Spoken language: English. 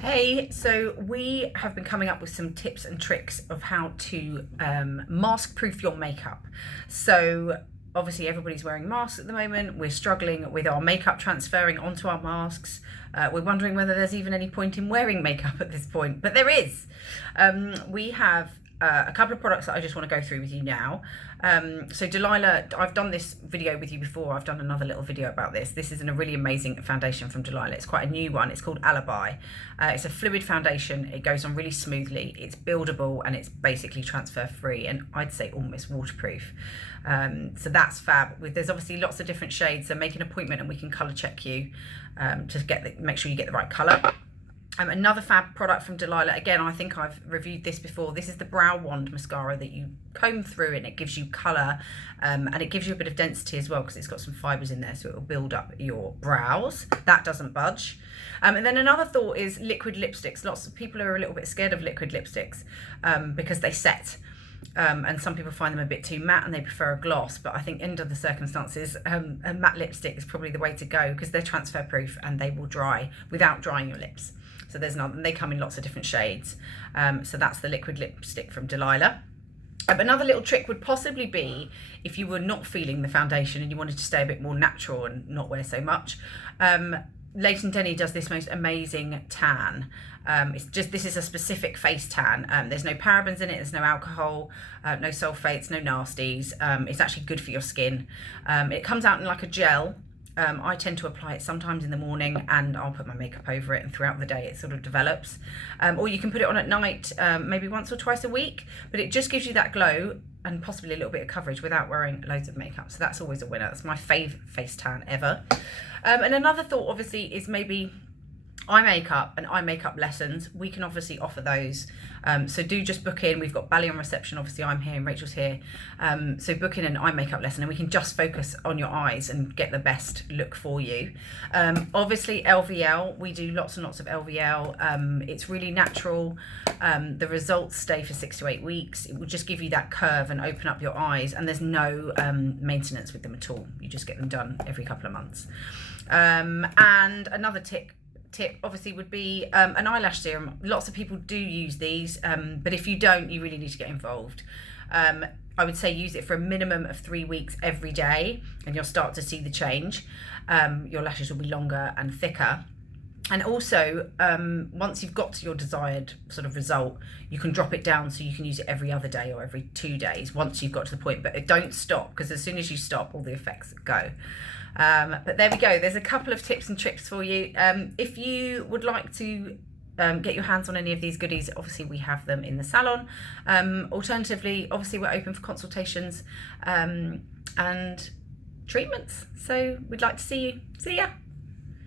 Hey, so we have been coming up with some tips and tricks of how to mask proof your makeup. So obviously everybody's wearing masks at the moment. We're struggling with our makeup transferring onto our masks. We're wondering whether there's even any point in wearing makeup at this point, but there is. We have a couple of products that I just want to go through with you now. So Delilah, I've done this video with you before. I've done another little video about this. This is a really amazing foundation from Delilah. It's quite a new one. It's called Alibi. It's a fluid foundation. It goes on really smoothly. It's buildable and it's basically transfer free and I'd say almost waterproof. So that's fab. There's obviously lots of different shades. So make an appointment and we can colour check you to make sure you get the right colour. Another fab product from Delilah, again, I think I've reviewed this before. This is the Brow Wand mascara that you comb through and it gives you colour and it gives you a bit of density as well because it's got some fibres in there, so it will build up your brows. That doesn't budge. And then another thought is liquid lipsticks. Lots of people are a little bit scared of liquid lipsticks because they set. And some people find them a bit too matte and they prefer a gloss, but I think under the circumstances a matte lipstick is probably the way to go because they're transfer proof and they will dry without drying your lips. So there's another, they come in lots of different shades. So that's the liquid lipstick from Delilah. Another little trick would possibly be if you were not feeling the foundation and you wanted to stay a bit more natural and not wear so much. Leighton Denny does this most amazing tan. This is a specific face tan. There's no parabens in it, there's no alcohol, no sulfates, no nasties. It's actually good for your skin. It comes out in like a gel. I tend to apply it sometimes in the morning and I'll put my makeup over it and throughout the day it sort of develops. Or you can put it on at night, maybe once or twice a week, but it just gives you that glow and possibly a little bit of coverage without wearing loads of makeup. So that's always a winner. That's my fave face tan ever. And another thought obviously is maybe eye makeup and eye makeup lessons. We can obviously offer those. So do just book in. We've got Bally on reception. Obviously I'm here and Rachel's here. So book in an eye makeup lesson and we can just focus on your eyes and get the best look for you. Obviously LVL, we do lots and lots of LVL. It's really natural. The results stay for 6 to 8 weeks. It will just give you that curve and open up your eyes and there's no maintenance with them at all. You just get them done every couple of months. And another tip obviously would be an eyelash serum. Lots of people do use these, but if you don't, you really need to get involved. I would say use it for a minimum of 3 weeks every day and you'll start to see the change. Your lashes will be longer and thicker. And also, once you've got to your desired sort of result, you can drop it down so you can use it every other day or every 2 days once you've got to the point. But don't stop, because as soon as you stop, all the effects go. But there we go. There's a couple of tips and tricks for you. If you would like to get your hands on any of these goodies, obviously we have them in the salon. Alternatively, obviously we're open for consultations and treatments. So we'd like to see you. See ya.